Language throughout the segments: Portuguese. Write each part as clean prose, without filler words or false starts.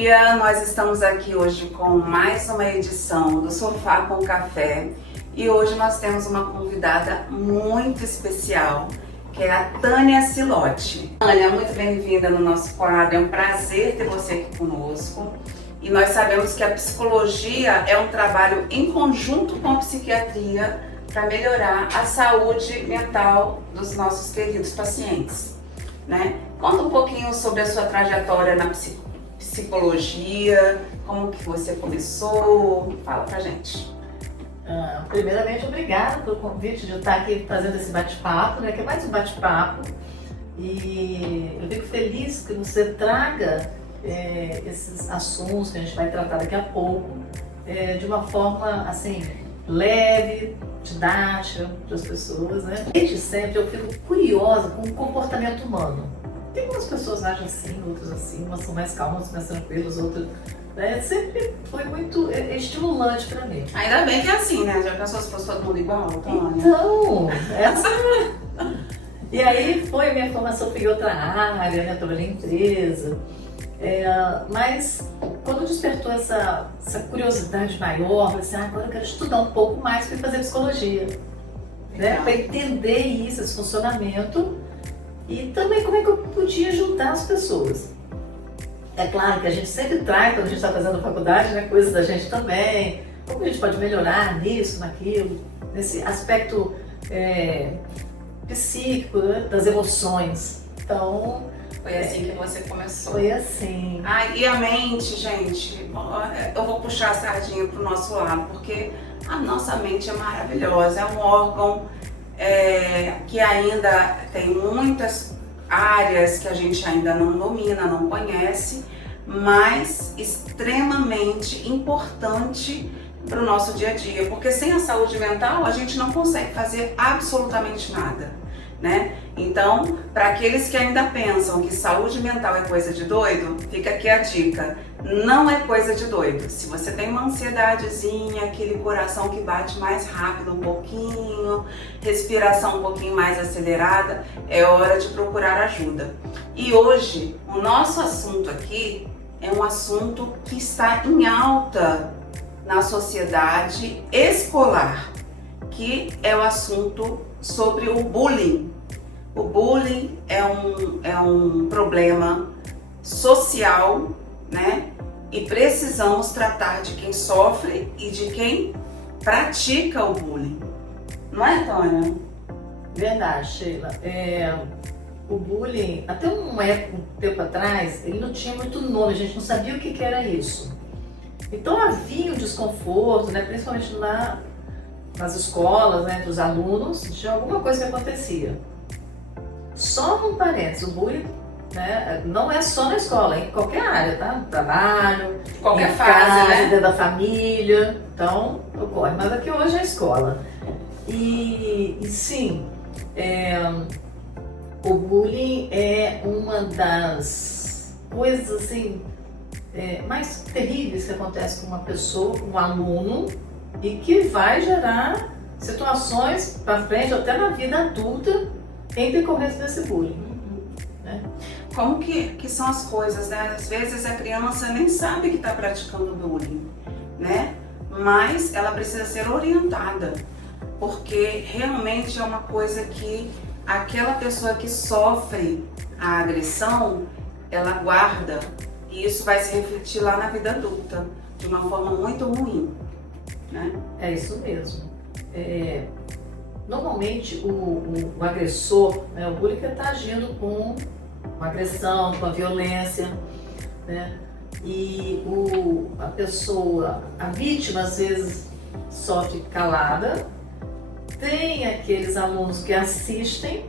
dia! Nós estamos aqui hoje com mais uma edição do Sofá com Café e hoje nós temos uma convidada muito especial, que é a Tânia Silotti. Tânia, muito bem-vinda no nosso quadro, é um prazer ter você aqui conosco. E nós sabemos que a psicologia é um trabalho em conjunto com a psiquiatria para melhorar a saúde mental dos nossos queridos pacientes, né? Conta um pouquinho sobre a sua trajetória na psicologia, como que você começou, fala pra gente. Primeiramente, obrigada pelo convite de estar aqui fazendo esse bate-papo, né? Que é mais um bate-papo. E eu fico feliz que você traga esses assuntos que a gente vai tratar daqui a pouco de uma forma assim leve, didática para as pessoas, né? Desde sempre eu fico curiosa com o comportamento humano. Tem algumas pessoas agem assim, outras assim, umas são mais calmas, mais tranquilas, outras... Sempre foi muito estimulante para mim. Ainda bem que é assim, né? Já pensou se fosse todo mundo igual, Tânia? Então, E aí foi, minha formação foi em outra área, né? Trabalhei em empresa. Mas quando despertou essa curiosidade maior, eu falei assim, agora eu quero estudar um pouco mais, fui fazer psicologia, né? Para entender isso, esse funcionamento e também como é que eu podia ajudar as pessoas. É claro que a gente sempre traz, quando a gente está fazendo faculdade, né, coisas da gente também, como a gente pode melhorar nisso, naquilo, nesse aspecto psíquico, né, das emoções. Então, foi assim que você começou. Foi assim. E a mente, gente, eu vou puxar a sardinha pro nosso lado, porque a nossa mente é maravilhosa, é um órgão que ainda tem muitas áreas que a gente ainda não domina, não conhece, mas extremamente importante para o nosso dia a dia, porque sem a saúde mental a gente não consegue fazer absolutamente nada, né? Então, para aqueles que ainda pensam que saúde mental é coisa de doido, fica aqui a dica, não é coisa de doido. Se você tem uma ansiedadezinha, aquele coração que bate mais rápido um pouquinho, respiração um pouquinho mais acelerada, é hora de procurar ajuda. E hoje, o nosso assunto aqui é um assunto que está em alta na sociedade escolar, que é o assunto sobre o bullying. O bullying é um problema social, né? E precisamos tratar de quem sofre e de quem pratica o bullying. Não é, Tânia? Verdade, Sheila. O bullying, até um tempo atrás, ele não tinha muito nome, a gente não sabia o que era isso. Então havia um desconforto, né? Principalmente nas escolas, né, dos alunos, de alguma coisa que acontecia. Só um parênteses, o bullying, né, não é só na escola, é em qualquer área, tá? No trabalho, qualquer fase, casa, né? Dentro da família, então ocorre. Mas aqui hoje é a escola. E sim, o bullying é uma das coisas assim mais terríveis que acontece com uma pessoa, um aluno, e que vai gerar situações para frente, até na vida adulta, em decorrência desse bullying. Né? Como que são as coisas, né? Às vezes a criança nem sabe que está praticando bullying, né? Mas ela precisa ser orientada, porque realmente é uma coisa que aquela pessoa que sofre a agressão, ela guarda, e isso vai se refletir lá na vida adulta, de uma forma muito ruim, né? É isso mesmo. Normalmente o agressor, né, o bullying está agindo com uma agressão, com a violência, né? E a vítima às vezes sofre calada. Tem aqueles alunos que assistem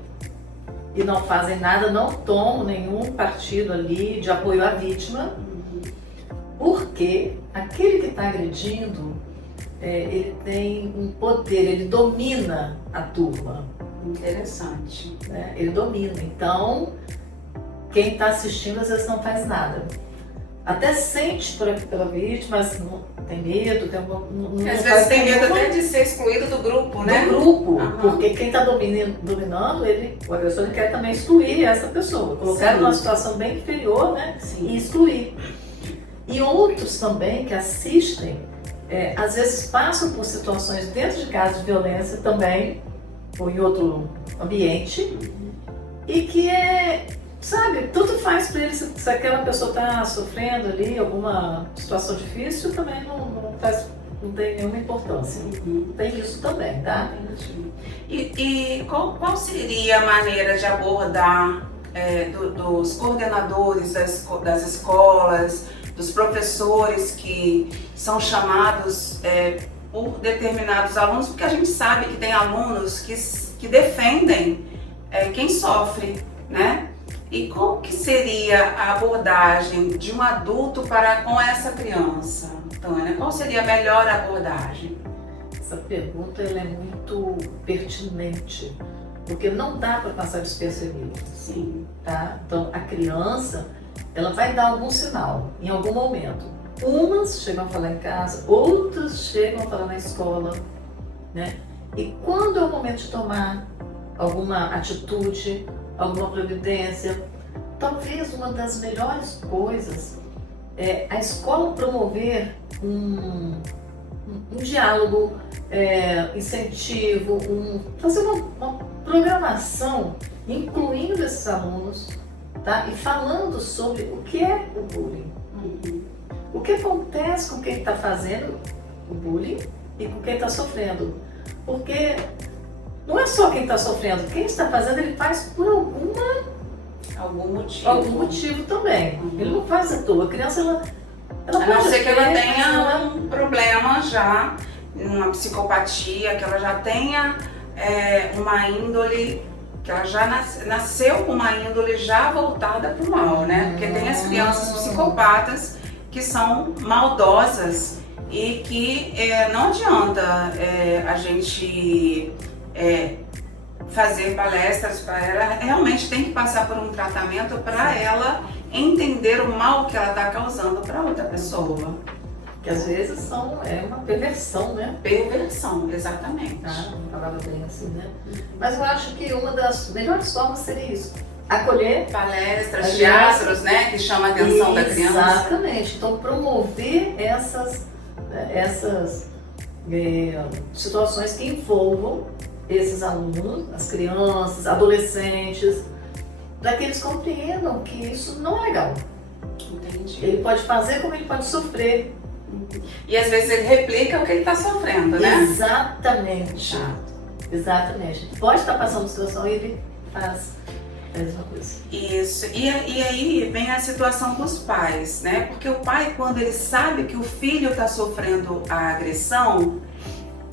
e não fazem nada, não tomam nenhum partido ali de apoio à vítima, porque aquele que está agredindo, ele tem um poder, ele domina a turma. Interessante. Né? Ele domina, então quem está assistindo às vezes não faz nada. Até sente pela vítima, mas não tem medo, às vezes tem medo até de ser excluído do grupo, né? Do grupo, porque quem está dominando, o agressor ele quer também excluir essa pessoa, colocar numa situação bem inferior, né? Sim. E excluir. E outros também que assistem, às vezes passam por situações dentro de casa de violência também, ou em outro ambiente, e que sabe, tudo faz para ele, se aquela pessoa está sofrendo ali alguma situação difícil, também não tem nenhuma importância. Tem isso também, tá? E qual seria a maneira de abordar dos coordenadores das escolas, dos professores que são chamados por determinados alunos, porque a gente sabe que tem alunos que defendem quem sofre, né? E qual que seria a abordagem de um adulto com essa criança, Tânia? Qual seria a melhor abordagem? Essa pergunta ela é muito pertinente, porque não dá para passar despercebido. Sim. Tá? Então, a criança, ela vai dar algum sinal, em algum momento. Umas chegam a falar em casa, outras chegam a falar na escola, né? E quando é o momento de tomar alguma atitude, alguma providência, talvez uma das melhores coisas é a escola promover um diálogo, incentivo, fazer uma programação incluindo esses alunos, tá? E falando sobre o que é o bullying. O que acontece com quem está fazendo o bullying e com quem está sofrendo. Porque não é só quem está sofrendo, quem está fazendo ele faz por algum motivo também. Ele não faz à toa. A criança, ela a não ser que ela tenha um problema já, uma psicopatia, que ela já tenha uma índole, que ela já nasceu com uma índole já voltada para o mal, né? Porque tem as crianças psicopatas que são maldosas e que não adianta a gente fazer palestras para ela, realmente tem que passar por um tratamento para ela entender o mal que ela está causando para outra pessoa. Que às vezes é uma perversão, né? Perversão, exatamente. Tá? Uma palavra bem assim, né? Mas eu acho que uma das melhores formas seria isso. Acolher. Palestras, teatros, né? Que chama a atenção da criança. Exatamente. Então, promover essas situações que envolvam esses alunos, as crianças, adolescentes, para que eles compreendam que isso não é legal. Entendi. Ele pode fazer como ele pode sofrer. E às vezes ele replica o que ele está sofrendo, né? Exatamente. Exatamente. Pode estar passando situação e ele faz a mesma coisa. Isso. E aí vem a situação com os pais, né? Porque o pai, quando ele sabe que o filho está sofrendo a agressão,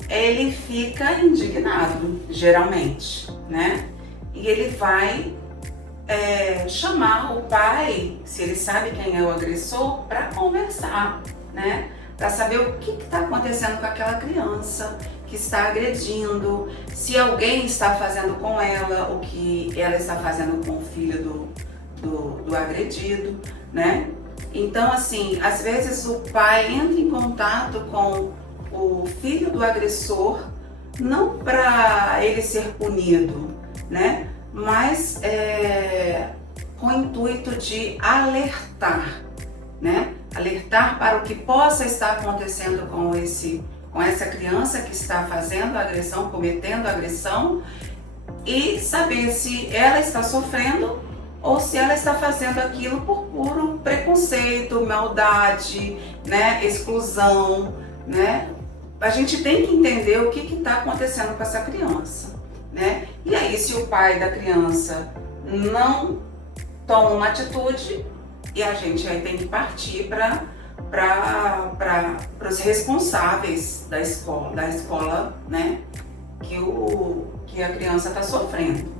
ele fica indignado, geralmente, né? E ele vai chamar o pai, se ele sabe quem é o agressor, para conversar, né? Para saber o que está acontecendo com aquela criança que está agredindo, se alguém está fazendo com ela o que ela está fazendo com o filho do agredido, né? Então, assim, às vezes o pai entra em contato com o filho do agressor, não para ele ser punido, né? Mas com o intuito de alertar, né? Alertar para o que possa estar acontecendo com essa criança que está fazendo a agressão, cometendo a agressão, e saber se ela está sofrendo ou se ela está fazendo aquilo por puro preconceito, maldade, né? Exclusão, né? A gente tem que entender o que está acontecendo com essa criança, né? E aí, se o pai da criança não toma uma atitude, e a gente aí tem que partir para os responsáveis da escola, né? Que a criança está sofrendo.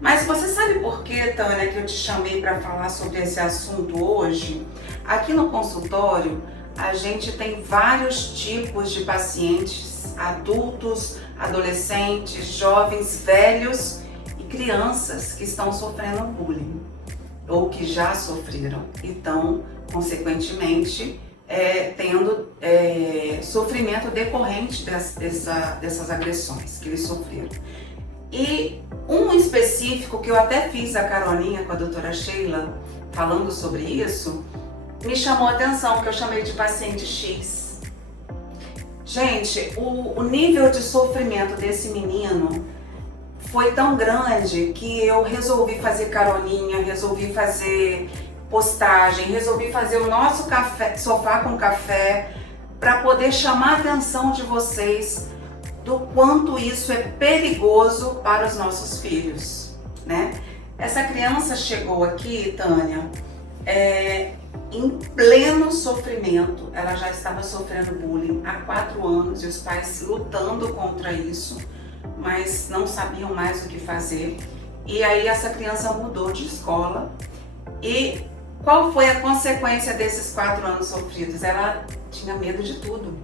Mas você sabe por que, Tânia, que eu te chamei para falar sobre esse assunto hoje? Aqui no consultório, a gente tem vários tipos de pacientes, adultos, adolescentes, jovens, velhos e crianças que estão sofrendo bullying ou que já sofreram e estão, consequentemente, tendo sofrimento decorrente dessas agressões que eles sofreram. E um específico que eu até fiz a caroninha com a doutora Sheila falando sobre isso, me chamou a atenção, que eu chamei de paciente X. Gente, o nível de sofrimento desse menino foi tão grande que eu resolvi fazer caroninha, resolvi fazer postagem, resolvi fazer o nosso café, sofá com café, para poder chamar a atenção de vocês do quanto isso é perigoso para os nossos filhos, né? Essa criança chegou aqui, Tânia, em pleno sofrimento. Ela já estava sofrendo bullying há 4 anos e os pais lutando contra isso, mas não sabiam mais o que fazer. E aí essa criança mudou de escola. E qual foi a consequência desses 4 anos sofridos? Ela tinha medo de tudo.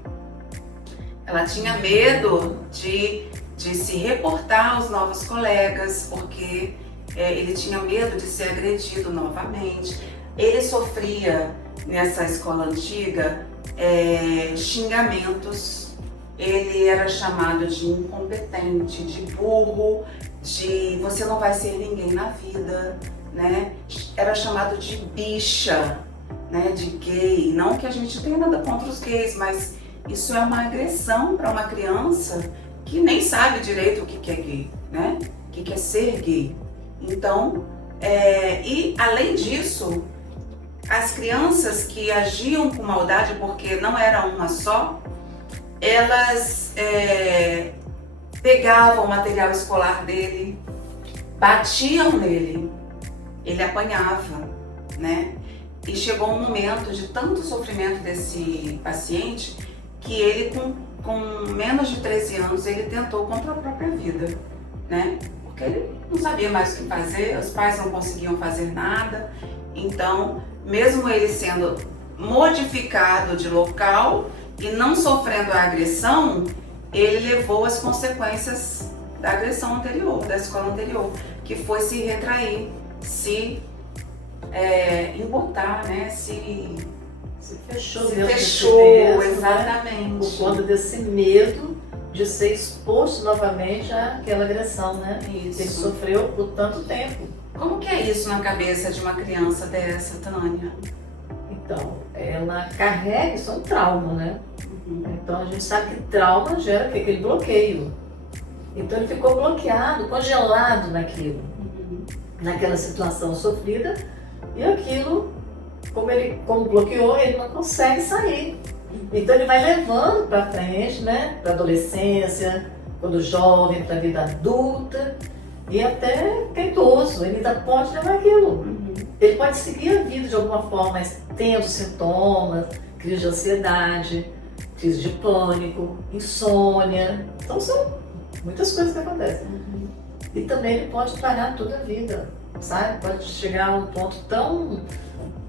Ela tinha medo de se reportar aos novos colegas, porque ele tinha medo de ser agredido novamente. Ele sofria, nessa escola antiga, xingamentos. Ele era chamado de incompetente, de burro, de você não vai ser ninguém na vida, né? Era chamado de bicha, né? De gay. Não que a gente tenha nada contra os gays, mas isso é uma agressão para uma criança que nem sabe direito o que é gay, né? O que é ser gay. Então, e além disso, as crianças que agiam com maldade, porque não era uma só, elas pegavam o material escolar dele, batiam nele, ele apanhava, né? E chegou um momento de tanto sofrimento desse paciente que ele, com menos de 13 anos, ele tentou contra a própria vida, né? Porque ele não sabia mais o que fazer, os pais não conseguiam fazer nada. Então, mesmo ele sendo modificado de local e não sofrendo a agressão, ele levou as consequências da agressão anterior, da escola anterior, que foi se retrair, se embotar, né? Se fechou, exatamente. Né? Por conta desse medo de ser exposto novamente àquela agressão, né? Isso. Ele sofreu por tanto tempo. Como que é isso na cabeça de uma criança dessa, Tânia? Então, ela carrega, isso é um trauma, né? Então a gente sabe que trauma gera aquele bloqueio. Então ele ficou bloqueado, congelado naquilo, naquela situação sofrida, e aquilo, como bloqueou, ele não consegue sair. Então ele vai levando para frente, né? Para adolescência, quando jovem, para a vida adulta e até idoso. Ele ainda pode levar aquilo. Ele pode seguir a vida de alguma forma, mas tendo sintomas, crise de ansiedade, crise de pânico, insônia. Então são muitas coisas que acontecem. E também ele pode parar toda a vida, sabe? Pode chegar a um ponto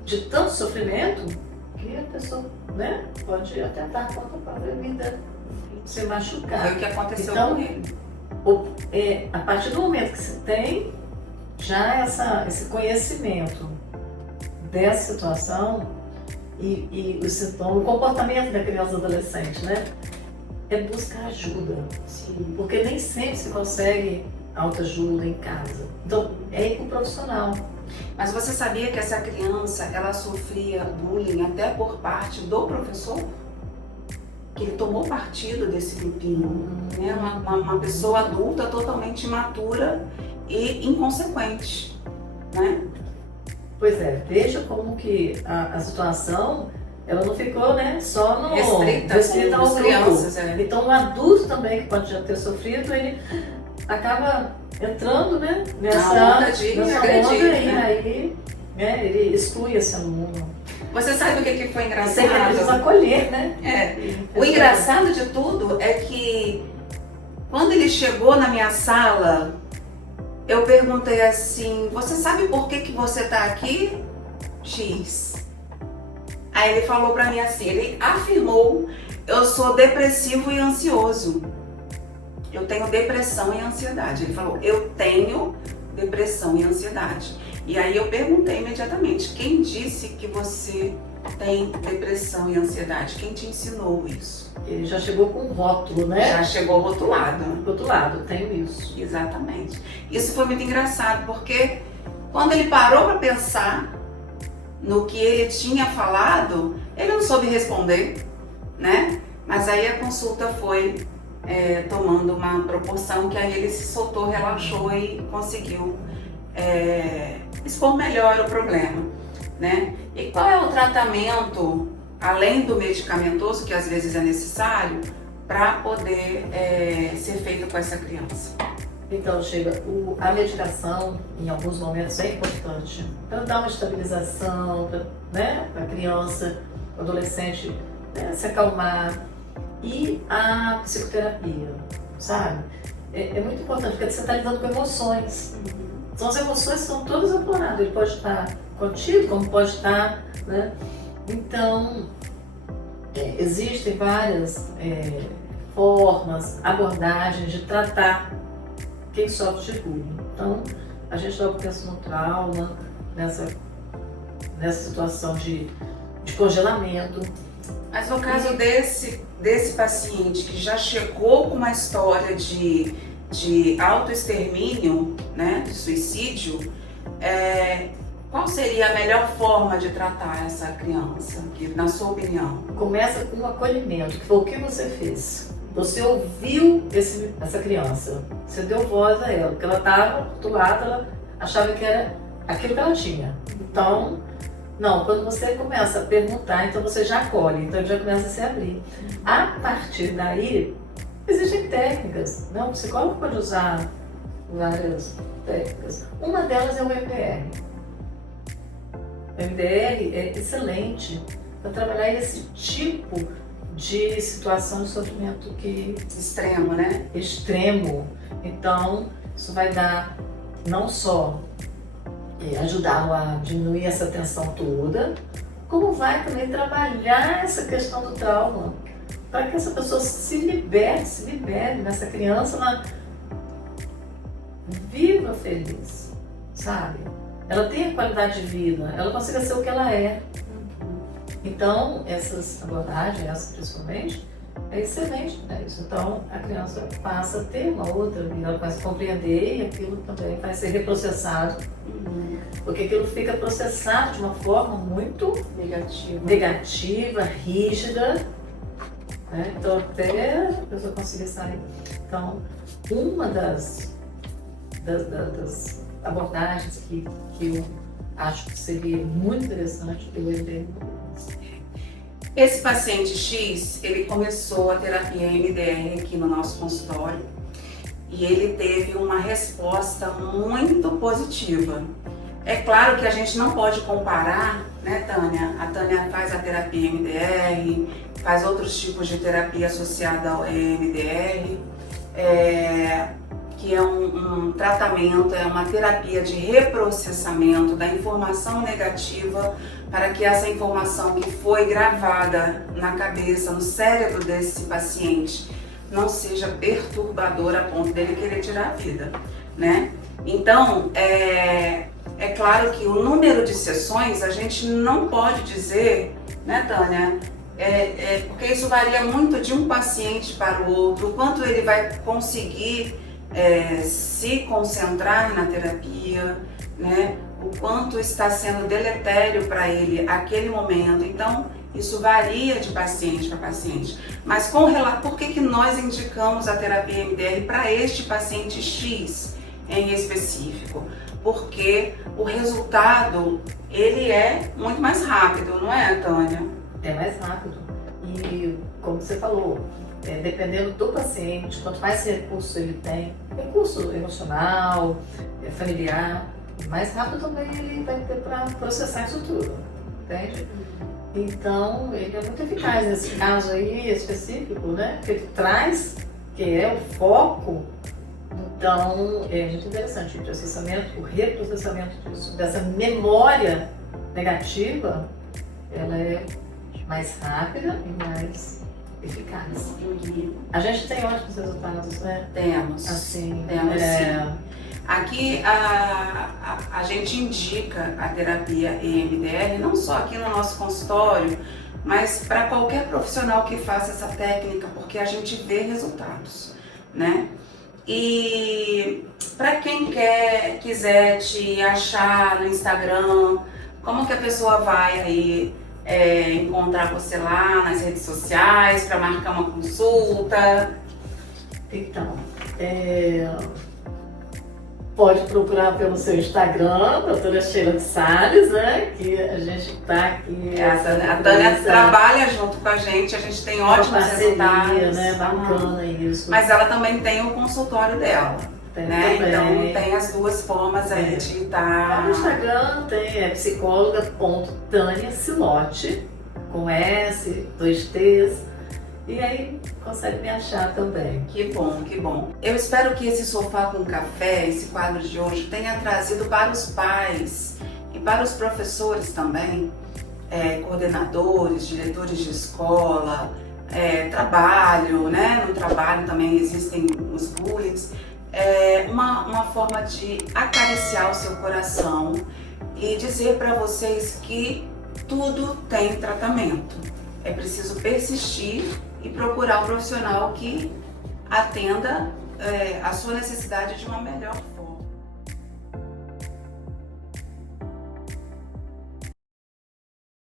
de tanto sofrimento que a pessoa, né, pode atentar contra a própria vida, se machucar. Foi o que aconteceu então, com ele. A partir do momento que você tem já esse conhecimento dessa situação e o sintoma, o comportamento da criança e do adolescente, né? É buscar ajuda. Sim. Porque nem sempre se consegue autoajuda em casa. Então, é ir com o profissional. Mas você sabia que essa criança, ela sofria bullying até por parte do professor? Que ele tomou partido desse grupinho, né? Uma pessoa adulta totalmente imatura e inconsequente, né? Pois é, veja como que a situação, ela não ficou, né, só no restrita ao grupo. Crianças, Então o adulto também, que pode já ter sofrido, ele acaba entrando, né, nessa onda agredir, e né? aí ele exclui esse aluno. Você sabe o que foi engraçado? Você precisa acolher, né? O engraçado de tudo é que quando ele chegou na minha sala, eu perguntei assim: você sabe por que você tá aqui? X. Aí ele falou pra mim assim, ele afirmou: eu sou depressivo e ansioso. Eu tenho depressão e ansiedade. Ele falou: eu tenho depressão e ansiedade. E aí eu perguntei imediatamente: quem disse que você tem depressão e ansiedade? Quem te ensinou isso? Ele já chegou com um rótulo, né? Já chegou rotulado. Rotulado, tenho isso. Exatamente. Isso foi muito engraçado, porque quando ele parou para pensar, no que ele tinha falado, ele não soube responder, né? Mas aí a consulta foi tomando uma proporção que aí ele se soltou, relaxou e conseguiu expor melhor o problema, né? E qual é o tratamento, além do medicamentoso, que às vezes é necessário, para poder ser feito com essa criança? Então, Sheila, a medicação, em alguns momentos, é importante para dar uma estabilização, né, para a criança, o adolescente, né, se acalmar. E a psicoterapia, sabe? É muito importante, porque você está lidando com emoções. Então, as emoções são todas afloradas. Ele pode estar contido, como pode estar, né? Então, existem várias formas, abordagens de tratar quem sofre de bullying. Então, a gente logo pensa no trauma, nessa situação de congelamento. Mas no caso desse paciente que já chegou com uma história de autoextermínio, né, de suicídio, qual seria a melhor forma de tratar essa criança, na sua opinião? Começa com o acolhimento, que foi o que você fez. Você ouviu essa criança, você deu voz a ela, porque ela estava do lado, ela achava que era aquilo que ela tinha. Então, não, quando você começa a perguntar, então você já acolhe, então ele já começa a se abrir. A partir daí, existem técnicas, né? O psicólogo pode usar várias técnicas. Uma delas é o MDR. O MDR é excelente para trabalhar esse tipo de situação de sofrimento extremo, né? Extremo. Então, isso vai dar não só ajudá-lo a diminuir essa tensão toda, como vai também trabalhar essa questão do trauma, para que essa pessoa se libere nessa criança, ela viva feliz, sabe? Ela tenha qualidade de vida, ela consiga ser o que ela é. Então, essas abordagens, essa principalmente, é excelente para isso. Então, a criança passa a ter uma outra vida, ela vai se compreender e aquilo também vai ser reprocessado. Porque aquilo fica processado de uma forma muito negativa, rígida, né? Então, até a pessoa conseguir sair. Então, uma das abordagens que eu acho que seria muito interessante eu lembrei. Esse paciente X, ele começou a terapia MDR aqui no nosso consultório e ele teve uma resposta muito positiva. É claro que a gente não pode comparar, né, Tânia? A Tânia faz a terapia MDR, faz outros tipos de terapia associada ao MDR, que é um tratamento, é uma terapia de reprocessamento da informação negativa para que essa informação que foi gravada na cabeça, no cérebro desse paciente, não seja perturbadora a ponto dele querer tirar a vida, né? Então, é claro que o número de sessões a gente não pode dizer, né, Tânia? Porque isso varia muito de um paciente para o outro, o quanto ele vai conseguir se concentrar na terapia, né? O quanto está sendo deletério para ele aquele momento. Então, isso varia de paciente para paciente. Mas por que nós indicamos a terapia MDR para este paciente X em específico? Porque o resultado, ele é muito mais rápido, não é, Tânia? É mais rápido. E, como você falou, dependendo do paciente, quanto mais recurso ele tem, recurso emocional, familiar, mais rápido também ele vai ter para processar isso tudo, entende? Então, ele é muito eficaz nesse caso aí específico, né? Que ele traz, que é o foco. Então, é muito interessante o processamento, o reprocessamento dessa memória negativa, ela é mais rápida e mais eficaz. A gente tem ótimos resultados, né? Temos. Assim, sim. Aqui a gente indica a terapia EMDR, não só aqui no nosso consultório, mas para qualquer profissional que faça essa técnica, porque a gente vê resultados, né? E para quem quiser te achar no Instagram, Como que a pessoa vai aí encontrar você lá nas redes sociais para marcar uma consulta? Então, pode procurar pelo seu Instagram, doutora Sheila de Salles, né? Que a gente está aqui. A Tânia trabalha junto com a gente tem ótimos resultados. Né? Bacana isso. Mas ela também tem o consultório dela. Né? Então tem as duas formas aí de estar. No Instagram tem psicóloga.Tânia Silotti, com S, 2 T's. E aí consegue me achar também. Que bom, que bom. Eu espero que esse Sofá com Café, esse quadro de hoje, tenha trazido para os pais e para os professores também, coordenadores, diretores de escola, trabalho, né? No trabalho também existem os bullying. Uma forma de acariciar o seu coração e dizer para vocês que tudo tem tratamento. É preciso persistir e procurar um profissional que atenda a sua necessidade de uma melhor forma.